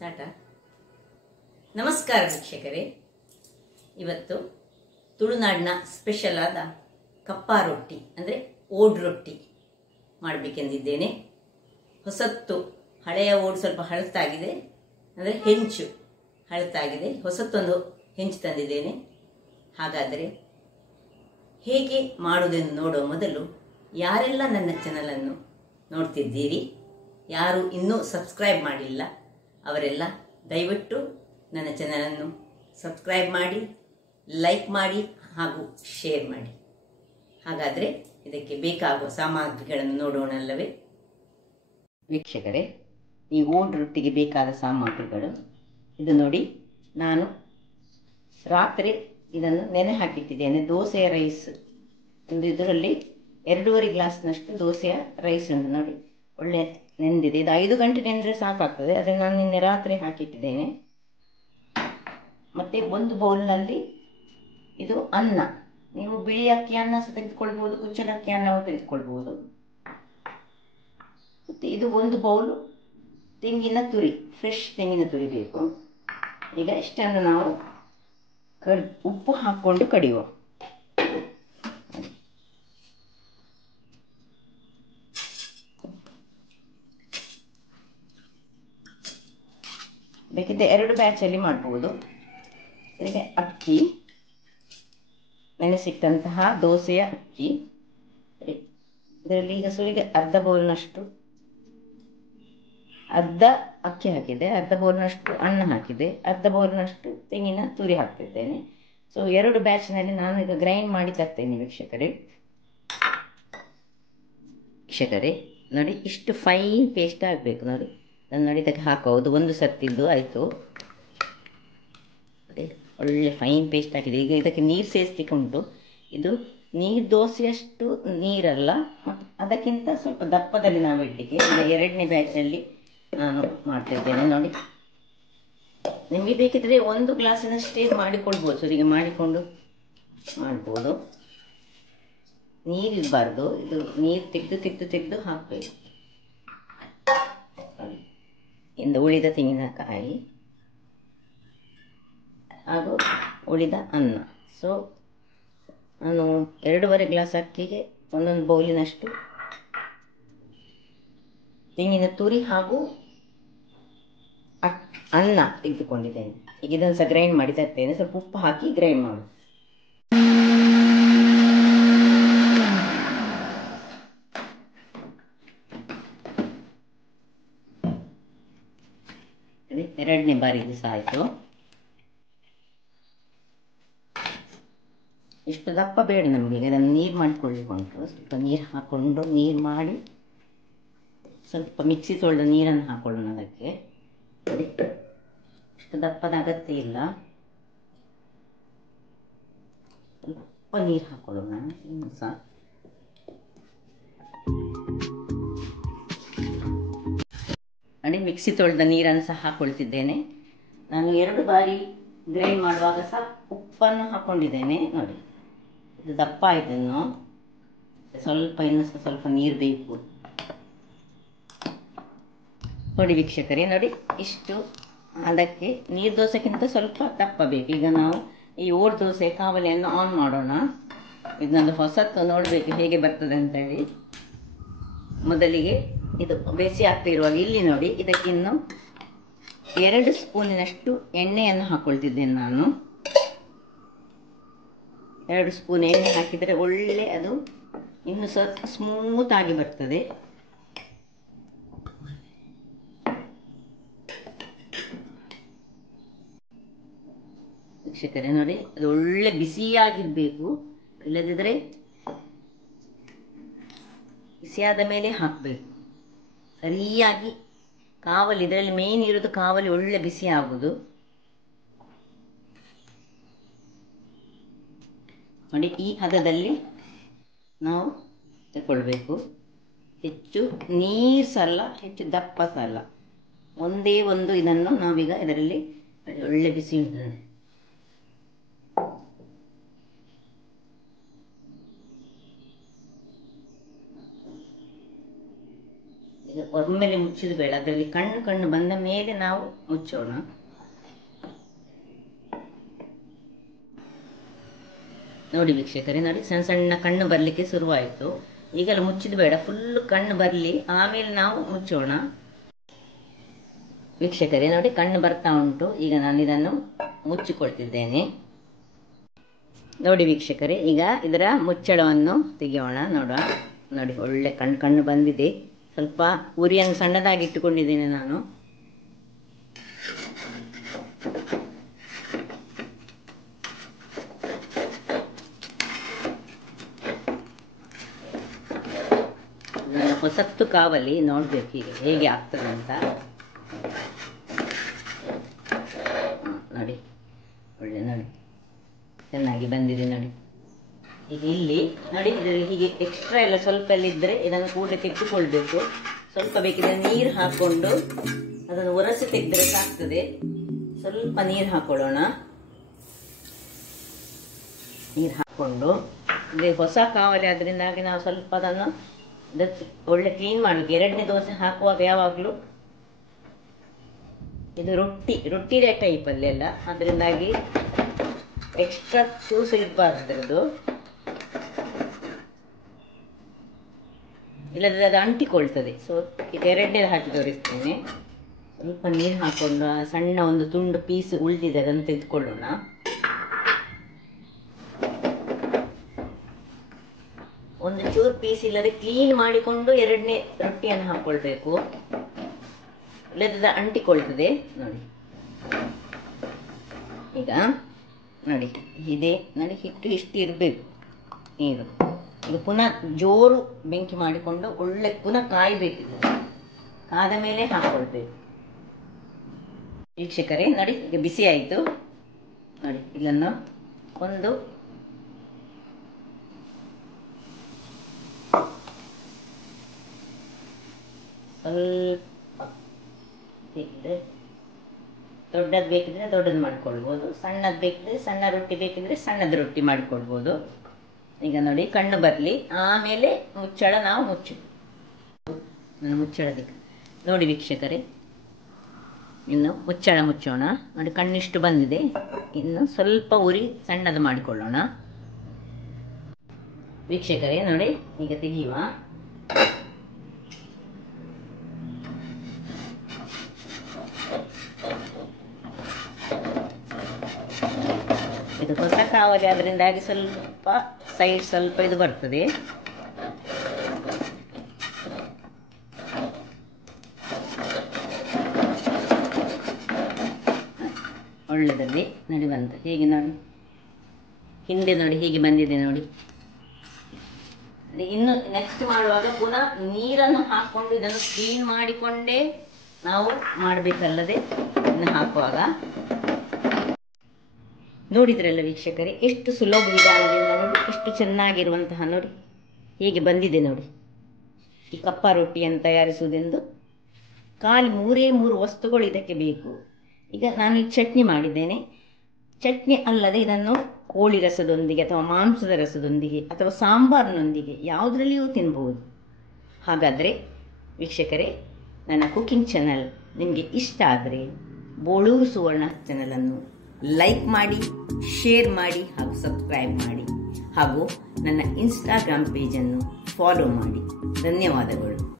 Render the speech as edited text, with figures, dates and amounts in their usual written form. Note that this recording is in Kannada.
ಸಾಟ. ನಮಸ್ಕಾರ ವೀಕ್ಷಕರೇ, ಇವತ್ತು ತುಳುನಾಡಿನ ಸ್ಪೆಷಲ್ ಆದ ಕಪ್ಪ ರೊಟ್ಟಿ ಅಂದರೆ ಓಡ್ ರೊಟ್ಟಿ ಮಾಡಬೇಕೆಂದಿದ್ದೇನೆ. ಹೊಸತ್ತು, ಹಳೆಯ ಓಡ್ ಸ್ವಲ್ಪ ಹಳತಾಗಿದೆ, ಅಂದರೆ ಹೆಂಚು ಹಳತಾಗಿದೆ. ಹೊಸತ್ತೊಂದು ಹೆಂಚು ತಂದಿದ್ದೇನೆ. ಹಾಗಾದರೆ ಹೇಗೆ ಮಾಡುವುದೆಂದು ನೋಡುವ ಮೊದಲು ಯಾರೆಲ್ಲ ನನ್ನ ಚಾನಲನ್ನು ನೋಡ್ತಿದ್ದೀರಿ, ಯಾರು ಇನ್ನೂ ಸಬ್ಸ್ಕ್ರೈಬ್ ಮಾಡಿಲ್ಲ ಅವರೆಲ್ಲ ದಯವಿಟ್ಟು ನನ್ನ ಚಾನಲನ್ನು ಸಬ್ಸ್ಕ್ರೈಬ್ ಮಾಡಿ, ಲೈಕ್ ಮಾಡಿ ಹಾಗೂ ಶೇರ್ ಮಾಡಿ. ಹಾಗಾದರೆ ಇದಕ್ಕೆ ಬೇಕಾಗುವ ಸಾಮಗ್ರಿಗಳನ್ನು ನೋಡೋಣಲ್ಲವೇ ವೀಕ್ಷಕರೇ? ಈ ಓಡ್ ರೊಟ್ಟಿಗೆ ಬೇಕಾದ ಸಾಮಗ್ರಿಗಳು ಇದು ನೋಡಿ. ನಾನು ರಾತ್ರಿ ಇದನ್ನು ನೆನೆ ಹಾಕಿಟ್ಟಿದ್ದೇನೆ. ದೋಸೆಯ ರೈಸ್ ಒಂದು ಇದರಲ್ಲಿ 2.5 ಗ್ಲಾಸ್ನಷ್ಟು ದೋಸೆಯ ರೈಸ್ ಉಂಟು ನೋಡಿ, ಒಳ್ಳೆ ನೆಂದಿದೆ. ಇದು 5 ಗಂಟೆ ನೆಂದರೆ ಸಾಕಾಗ್ತದೆ. ಅದನ್ನು ನಾನು ನಿನ್ನೆ ರಾತ್ರಿ ಹಾಕಿಟ್ಟಿದ್ದೇನೆ. ಮತ್ತು ಒಂದು ಬೌಲ್ನಲ್ಲಿ ಇದು ಅನ್ನ, ನೀವು ಬಿಳಿ ಅಕ್ಕಿ ಅನ್ನ ಸಹ ತೆಗೆದುಕೊಳ್ಬೋದು, ಕುಚ್ಚಲಕ್ಕಿ ಅನ್ನವು ತೆಗೆದುಕೊಳ್ಬೋದು. ಮತ್ತು ಇದು ಒಂದು ಬೌಲು ತೆಂಗಿನ ತುರಿ, ಫ್ರೆಶ್ ತೆಂಗಿನ ತುರಿ ಬೇಕು. ಈಗ ಇಷ್ಟನ್ನು ನಾವು ಉಪ್ಪು ಹಾಕ್ಕೊಂಡು ಕಡಿಯುವ. ಬೇಕಿದ್ದರೆ 2 ಬ್ಯಾಚಲ್ಲಿ ಮಾಡ್ಬೋದು. ಇದಕ್ಕೆ ಅಕ್ಕಿ, ನೆನೆಸಿಟ್ಟಂತಹ ದೋಸೆಯ ಅಕ್ಕಿ, ಇದರಲ್ಲಿ ಈಗ ಸುಳಿಗೆ ಅರ್ಧ ಬೌಲ್ನಷ್ಟು ಅರ್ಧ ಅಕ್ಕಿ ಹಾಕಿದೆ, ಅರ್ಧ ಬೌಲ್ನಷ್ಟು ಅನ್ನ ಹಾಕಿದೆ, ಅರ್ಧ ಬೌಲ್ನಷ್ಟು ತೆಂಗಿನ ತುರಿ ಹಾಕ್ತಿದ್ದೇನೆ. ಸೊ 2 ಬ್ಯಾಚ್ನಲ್ಲಿ ನಾನು ಈಗ ಗ್ರೈಂಡ್ ಮಾಡಿ ತರ್ತೇನೆ ವೀಕ್ಷಕರೇ. ನೋಡಿ, ಇಷ್ಟು ಫೈನ್ ಪೇಸ್ಟ್ ಆಗಬೇಕು ನೋಡಿ. ನಾನು ನೋಡಿ ಇದಕ್ಕೆ ಹಾಕೋದು ಒಂದು ಸರ್ತಿದ್ದು ಆಯಿತು. ಒಳ್ಳೆ ಫೈನ್ ಪೇಸ್ಟ್ ಆಗಿದೆ. ಈಗ ಇದಕ್ಕೆ ನೀರು ಸೇರಿಸ್ಲಿಕ್ಕೆ ಉಂಟು. ಇದು ನೀರು ದೋಸೆಯಷ್ಟು ನೀರಲ್ಲ, ಅದಕ್ಕಿಂತ ಸ್ವಲ್ಪ ದಪ್ಪದಲ್ಲಿ ನಾವು ಇಡ್ಲಿಕ್ಕೆ. ಈಗ 2ನೇ ಬ್ಯಾಚಲ್ಲಿ ನಾನು ಮಾಡ್ತಿದ್ದೇನೆ ನೋಡಿ. ನಿಮಗೆ ಬೇಕಿದ್ರೆ 1 ಗ್ಲಾಸಿನಷ್ಟೇ ಮಾಡಿಕೊಳ್ಬೋದು, ಸರಿಗೆ ಮಾಡಿಕೊಂಡು ಮಾಡ್ಬೋದು. ನೀರಿರಬಾರ್ದು, ಇದು ನೀರು ತೆಗೆದು ಹಾಕಬೇಕು. ಇಂದ ಉಳಿದ ತೆಂಗಿನಕಾಯಿ ಹಾಗೂ ಉಳಿದ ಅನ್ನ. ಸೊ ನಾನು 2.5 ಗ್ಲಾಸ್ ಅಕ್ಕಿಗೆ 1 ಬೌಲಿನಷ್ಟು ತೆಂಗಿನ ತುರಿ ಹಾಗೂ ಅನ್ನ ತೆಗೆದುಕೊಂಡಿದ್ದೇನೆ. ಈಗ ಇದನ್ನು ಸಹ ಗ್ರೈಂಡ್ ಮಾಡಿ ತರ್ತೇನೆ. ಸ್ವಲ್ಪ ಉಪ್ಪು ಹಾಕಿ ಗ್ರೈಂಡ್ ಮಾಡು. ಎರಡನೇ ಬಾರಿ ಇದು ಸಹ ಆಯಿತು. ಇಷ್ಟು ದಪ್ಪ ಬೇಡ ನಮಗೆ. ಇದನ್ನು ನೀರು ಮಾಡಿಕೊಳ್ಳಿಕ್ಕೆ ಉಂಟು. ಸ್ವಲ್ಪ ನೀರು ಹಾಕ್ಕೊಂಡು ನೀರು ಮಾಡಿ ಸ್ವಲ್ಪ ಮಿಕ್ಸಿ ತೊಳೆದ ನೀರನ್ನು ಹಾಕೊಳ್ಳೋಣ ಅದಕ್ಕೆ. ಇಷ್ಟು ದಪ್ಪದ ಅಗತ್ಯ ಇಲ್ಲ, ಸ್ವಲ್ಪ ನೀರು ಹಾಕೊಳ್ಳೋಣ ಇನ್ನು ಸಹ. ನೋಡಿ, ಮಿಕ್ಸಿ ತೊಳೆದ ನೀರನ್ನು ಸಹ ಹಾಕೊಳ್ತಿದ್ದೇನೆ. ನಾನು 2 ಬಾರಿ ಗ್ರೈಂಡ್ ಮಾಡುವಾಗ ಸಹ ಉಪ್ಪನ್ನು ಹಾಕ್ಕೊಂಡಿದ್ದೇನೆ ನೋಡಿ. ಇದು ದಪ್ಪ ಆಯಿತು. ಇನ್ನು ಸ್ವಲ್ಪ ನೀರು ಬೇಕು ನೋಡಿ ವೀಕ್ಷಕರೇ. ನೋಡಿ, ಇಷ್ಟು ಅದಕ್ಕೆ ನೀರು ದೋಸೆಗಿಂತ ಸ್ವಲ್ಪ ದಪ್ಪ ಬೇಕು. ಈಗ ನಾವು ಈ ಓಡ್ ದೋಸೆ ಕಾವಲಿಯನ್ನು ಆನ್ ಮಾಡೋಣ. ಇದನ್ನೊಂದು ಹೊಸತ್ತು ನೋಡಬೇಕು ಹೇಗೆ ಬರ್ತದೆ ಅಂತೇಳಿ. ಮೊದಲಿಗೆ ಇದು ಬೇಸಿ ಆಗ್ತಿರುವಾಗ ಇಲ್ಲಿ ನೋಡಿ, ಇದಕ್ಕಿನ್ನು 2 ಸ್ಪೂನಿನಷ್ಟು ಎಣ್ಣೆಯನ್ನು ಹಾಕ್ಕೊಳ್ತಿದ್ದೇನೆ ನಾನು. 2 ಸ್ಪೂನ್ ಎಣ್ಣೆ ಹಾಕಿದರೆ ಒಳ್ಳೆ ಅದು ಇನ್ನು ಸ್ವಲ್ಪ ಸ್ಮೂತ್ ಆಗಿ ಬರ್ತದೆ. ವೀಕ್ಷಕರೇ ನೋಡಿ, ಅದು ಒಳ್ಳೆ ಬಿಸಿಯಾಗಿರಬೇಕು. ಇಲ್ಲದಿದ್ದರೆ ಬಿಸಿಯಾದ ಮೇಲೆ ಹಾಕಬೇಕು ಸರಿಯಾಗಿ. ಕಾವಲಿ ಇದರಲ್ಲಿ ಮೇನ್ ಇರೋದು, ಕಾವಲಿ ಒಳ್ಳೆ ಬಿಸಿ ಆಗುವುದು ನೋಡಿ. ಈ ಹದದಲ್ಲಿ ನಾವು ತಗೊಳ್ಬೇಕು. ಹೆಚ್ಚು ನೀರು ಸಹ ಅಲ್ಲ, ಹೆಚ್ಚು ದಪ್ಪ ಸಹ ಅಲ್ಲ, ಒಂದೇ ಒಂದು ಇದನ್ನು ನಾವೀಗ ಇದರಲ್ಲಿ ಒಳ್ಳೆ ಬಿಸಿ ಉಂಟು. ಈಗ ಒಮ್ಮೆಲೆ ಮುಚ್ಚಿದ ಬೇಡ, ಅದರಲ್ಲಿ ಕಣ್ಣು ಕಣ್ಣು ಬಂದ ಮೇಲೆ ನಾವು ಮುಚ್ಚೋಣ. ನೋಡಿ ವೀಕ್ಷಕರೇ, ನೋಡಿ ಸಣ್ಣ ಸಣ್ಣ ಕಣ್ಣು ಬರಲಿಕ್ಕೆ ಶುರುವಾಯಿತು. ಈಗಲೂ ಮುಚ್ಚಿದ ಬೇಡ, ಫುಲ್ ಕಣ್ಣು ಬರಲಿ, ಆಮೇಲೆ ನಾವು ಮುಚ್ಚೋಣ. ವೀಕ್ಷಕರೇ ನೋಡಿ, ಕಣ್ಣು ಬರ್ತಾ ಉಂಟು. ಈಗ ನಾನು ಇದನ್ನು ಮುಚ್ಚಿಕೊಳ್ತಿದ್ದೇನೆ. ನೋಡಿ ವೀಕ್ಷಕರೇ, ಈಗ ಇದರ ಮುಚ್ಚಳವನ್ನು ತೆಗೆಯೋಣ. ನೋಡುವ, ನೋಡಿ ಒಳ್ಳೆ ಕಣ್ಣು ಬಂದಿದೆ. ಸ್ವಲ್ಪ ಉರಿಯನ್ನು ಸಣ್ಣದಾಗಿ ಇಟ್ಟುಕೊಂಡಿದ್ದೇನೆ ನಾನು. ಹೊಸತ್ತು ಕಾವಲಿ ನೋಡ್ಬೇಕು ಈಗ ಹೇಗೆ ಆಗ್ತದೆ ಅಂತ. ನೋಡಿ ಒಳ್ಳೆ, ನೋಡಿ ಚೆನ್ನಾಗಿ ಬಂದಿದೆ ನೋಡಿ. ಈಗ ಇಲ್ಲಿ ನೋಡಿ, ಇದರಲ್ಲಿ ಹೀಗೆ ಎಕ್ಸ್ಟ್ರಾ ಎಲ್ಲ ಸ್ವಲ್ಪ ಎಲ್ಲ ಇದ್ದರೆ ಇದನ್ನು ಕೂಡಲೇ ತೆಗೆದುಕೊಳ್ಬೇಕು. ಸ್ವಲ್ಪ ಬೇಕಿದ್ರೆ ನೀರು ಹಾಕ್ಕೊಂಡು ಅದನ್ನು ಒರೆಸಿ ತೆಗೆದ್ರೆ ಸಾಕ್ತದೆ. ಸ್ವಲ್ಪ ನೀರು ಹಾಕೊಳ್ಳೋಣ. ನೀರು ಹಾಕ್ಕೊಂಡು, ಇದು ಹೊಸ ಕಾವಲಿ ಅದರಿಂದಾಗಿ ನಾವು ಸ್ವಲ್ಪ ಅದನ್ನು ಒಳ್ಳೆ ಕ್ಲೀನ್ ಮಾಡಬೇಕು. ಎರಡನೇ ದೋಸೆ ಹಾಕುವಾಗ ಯಾವಾಗಲೂ ಇದು ರೊಟ್ಟಿ ಟೈಪಲ್ಲಿ ಎಲ್ಲ, ಅದರಿಂದಾಗಿ ಎಕ್ಸ್ಟ್ರಾ ತೂಸು ಇರಬಾರ್ದು, ಇಲ್ಲದ್ರೆ ಅದು ಅಂಟಿಕೊಳ್ತದೆ. ಸೊ ಈಗ ಎರಡನೇದು ಹಾಕಿ ತೋರಿಸ್ತೇನೆ. ಸ್ವಲ್ಪ ನೀರು ಹಾಕೊಂಡು ಸಣ್ಣ ಒಂದು ತುಂಡು ಪೀಸ್ ಉಳಿದಿದೆ, ಅದನ್ನು ತೆಗೆದುಕೊಳ್ಳೋಣ. ಒಂದು ಚೂರು ಪೀಸ್ ಇಲ್ಲದೆ ಕ್ಲೀನ್ ಮಾಡಿಕೊಂಡು ಎರಡನೇ ರೊಟ್ಟಿಯನ್ನು ಹಾಕೊಳ್ಬೇಕು, ಇಲ್ಲದ ಅಂಟಿಕೊಳ್ತದೆ. ನೋಡಿ ಈಗ ನೋಡಿ ಇದೆ ನೋಡಿ, ಹಿಟ್ಟು ಇಷ್ಟು ಇರಬೇಕು ನೀರು. ಈಗ ಪುನಃ ಜೋರು ಬೆಂಕಿ ಮಾಡಿಕೊಂಡು ಒಳ್ಳೆ ಪುನಃ ಕಾಯಬೇಕಿದೆ, ಕಾದ ಮೇಲೆ ಹಾಕೊಳ್ಬೇಕು. ವೀಕ್ಷಕರೇ ನೋಡಿ, ಈಗ ಬಿಸಿ ಆಯಿತು ನೋಡಿ. ಇದನ್ನು ಒಂದು ಸ್ವಲ್ಪ ಬೇಕಿದ್ರೆ ದೊಡ್ಡದು ಬೇಕಿದ್ರೆ ದೊಡ್ಡದು ಮಾಡ್ಕೊಳ್ಬೋದು, ಸಣ್ಣದು ಬೇಕಿದ್ರೆ ಸಣ್ಣ ರೊಟ್ಟಿ ಬೇಕಿದ್ರೆ ಸಣ್ಣದು ರೊಟ್ಟಿ ಮಾಡಿಕೊಳ್ಬೋದು. ಈಗ ನೋಡಿ ಕಣ್ಣು ಬರಲಿ, ಆಮೇಲೆ ಮುಚ್ಚಳ ನಾವು ಮುಚ್ಚಳಬೇಕು. ನೋಡಿ ವೀಕ್ಷಕರೇ, ಇನ್ನು ಮುಚ್ಚಳ ಮುಚ್ಚೋಣ. ನೋಡಿ ಕಣ್ಣಿಷ್ಟು ಬಂದಿದೆ, ಇನ್ನು ಸ್ವಲ್ಪ ಉರಿ ಸಣ್ಣದು ಮಾಡಿಕೊಳ್ಳೋಣ. ವೀಕ್ಷಕರೇ ನೋಡಿ, ಈಗ ತೆಗೆಯುವ. ಇದು ಹೊಸ ಕಾವಲಿ ಅದರಿಂದಾಗಿ ಸ್ವಲ್ಪ ಸೈಡ್ ಸ್ವಲ್ಪ ಇದು ಬರ್ತದೆ. ಒಳ್ಳೆದಲ್ಲಿ ನೋಡಿ ಬಂತು. ಹೀಗೆ ನೋಡಿ ಹಿಂದೆ ನೋಡಿ ಹೀಗೆ ಬಂದಿದೆ ನೋಡಿ. ಇನ್ನು ನೆಕ್ಸ್ಟ್ ಮಾಡುವಾಗ ಪುನಃ ನೀರನ್ನು ಹಾಕ್ಕೊಂಡು ಇದನ್ನು ಕ್ಲೀನ್ ಮಾಡಿಕೊಂಡೇ ನಾವು ಮಾಡಬೇಕಲ್ಲದೆ ಇನ್ನು ಹಾಕುವಾಗ. ನೋಡಿದ್ರಲ್ಲ ವೀಕ್ಷಕರೇ, ಎಷ್ಟು ಸುಲಭ ವಿಧಾನದಿಂದ ನೋಡಿ, ಎಷ್ಟು ಚೆನ್ನಾಗಿರುವಂತಹ ನೋಡಿ ಹೇಗೆ ಬಂದಿದೆ ನೋಡಿ. ಈ ಕಪ್ಪ ರೊಟ್ಟಿಯನ್ನು ತಯಾರಿಸುವುದೆಂದು ಖಾಲಿ 3 ವಸ್ತುಗಳು ಇದಕ್ಕೆ ಬೇಕು. ಈಗ ನಾನು ಚಟ್ನಿ ಮಾಡಿದ್ದೇನೆ. ಚಟ್ನಿ ಅಲ್ಲದೆ ಇದನ್ನು ಕೋಳಿ ರಸದೊಂದಿಗೆ ಅಥವಾ ಮಾಂಸದ ರಸದೊಂದಿಗೆ ಅಥವಾ ಸಾಂಬಾರಿನೊಂದಿಗೆ ಯಾವುದರಲ್ಲಿಯೂ ತಿನ್ಬೋದು. ಹಾಗಾದರೆ ವೀಕ್ಷಕರೇ, ನನ್ನ ಕುಕಿಂಗ್ ಚಾನಲ್ ನಿಮಗೆ ಇಷ್ಟ ಆದರೆ ಬೋಳೂರು ಸುವರ್ಣ ಚಾನಲನ್ನು ಲೈಕ್ ಮಾಡಿ, ಶೇರ್ ಮಾಡಿ ಹಾಗೂ ಸಬ್ಸ್ಕ್ರೈಬ್ ಮಾಡಿ ಹಾಗೂ ನನ್ನ ಇನ್ಸ್ಟಾಗ್ರಾಮ್ ಪೇಜನ್ನು ಫಾಲೋ ಮಾಡಿ. ಧನ್ಯವಾದಗಳು.